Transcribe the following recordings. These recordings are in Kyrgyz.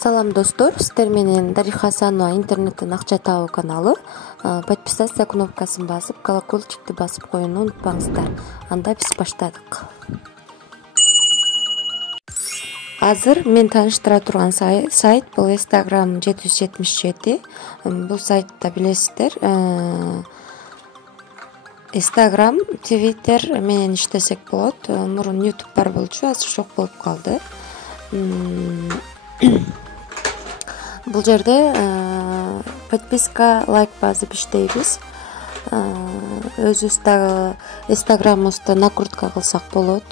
Салам достор, сіздер менен Дариха Асанова интернеттен акча табуу каналы. Подписаться кнопкасын басып, колокольчикти басып коюуну унутпаңыздар. Анда биз баштадык. Азыр мен тааныштыра турган сайт бул Instagram 777. Бул сайтта билесиздер, Instagram, Twitter менен иштесек болот. Мурун YouTube бар болчу, азыр жок болуп калды. Бул жерде подписка, лайк басып иштейбиз. Өзүбүз дагы Instagram'ыбызды накрутка кылсак болот.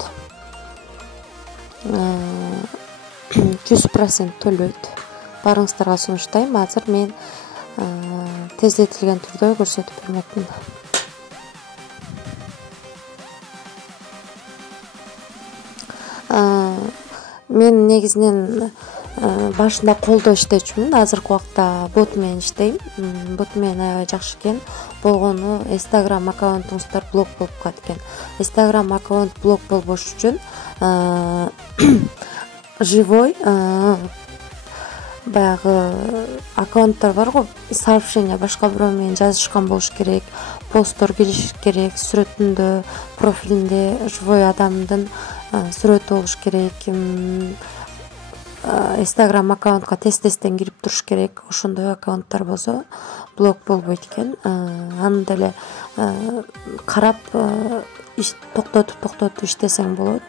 100% төлөйт. Барыңыздарга сунуштайм. Азыр мен тездетилген түрдө көрсөтүп бермекмин. Мен негизинен башында колдо иштечүмүн. Азыркы убакта бот менен иштейм. Бот менен аябай жакшы экен. Болгону Instagram аккаунтуңуздар блок болуп калат экен. Instagram аккаунт блок болбош үчүн живой баягы аккаунттар бар го, сообщение башка бирөө менен жазышкан болуш керек, посттор келиш керек, сүрөтүндө, профилинде живой адамдын сүрөтү болуш керек. Instagram аккаунтка тез-тезден кирип туруш керек. Ошондой аккаунттар болсо блок болбойт экен. Аны деле карап токтотуп иштесең болот.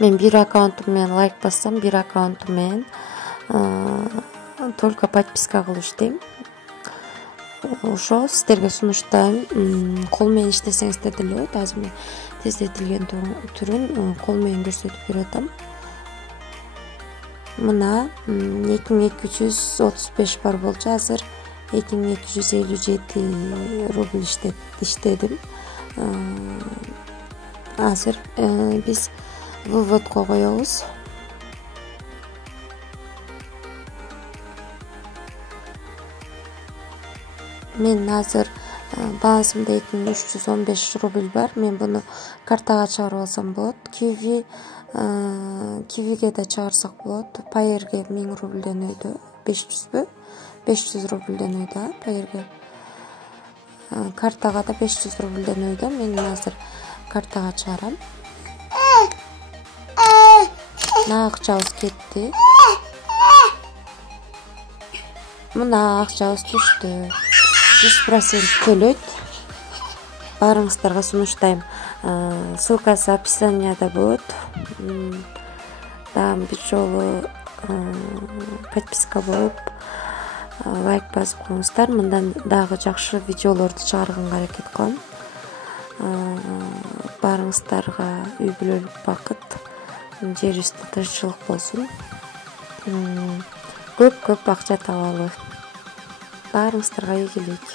Мен бир аккаунтум менен лайк бассам, бир аккаунтум менен только подписка кылып иштейм. Ошо сиздерге сунуштайм. Кол менен иштесеңиздер деле болот. Азыр мен тездетилген түрүн кол менен көрсөтүп берип атам. Мына 2235 бар болчу, азыр 2257 рубль иштедим. Азыр биз выводко коебуз. Мен азыр балансымда 2315 рубль бар. Мен буну картага чыгарып алсам болот. Кивиге да чыгарсак болот. Пайерге 1000 рубльден өйдө. 500бү? 500 рубльден өйдө, пайерге. Картага да 500 рубльден өйдө. Мен азыр картага чыгарам. Мына акчабыз кетти. Мына акчабыз түштү. 100% төлөйт. Барыңыздарга сунуштайм. Ссылкасы описанияда болот. Дагы бир жолу подписка болуп, лайк басып коюңуздар. Мындан дагы жакшы видеолорду чыгарганга аракет кылам. Барыңыздарга үй бүлөлүк бакыт, жерибизде тынччылык болсун. Көп акча табалы. Барыңыздарга ийгилик.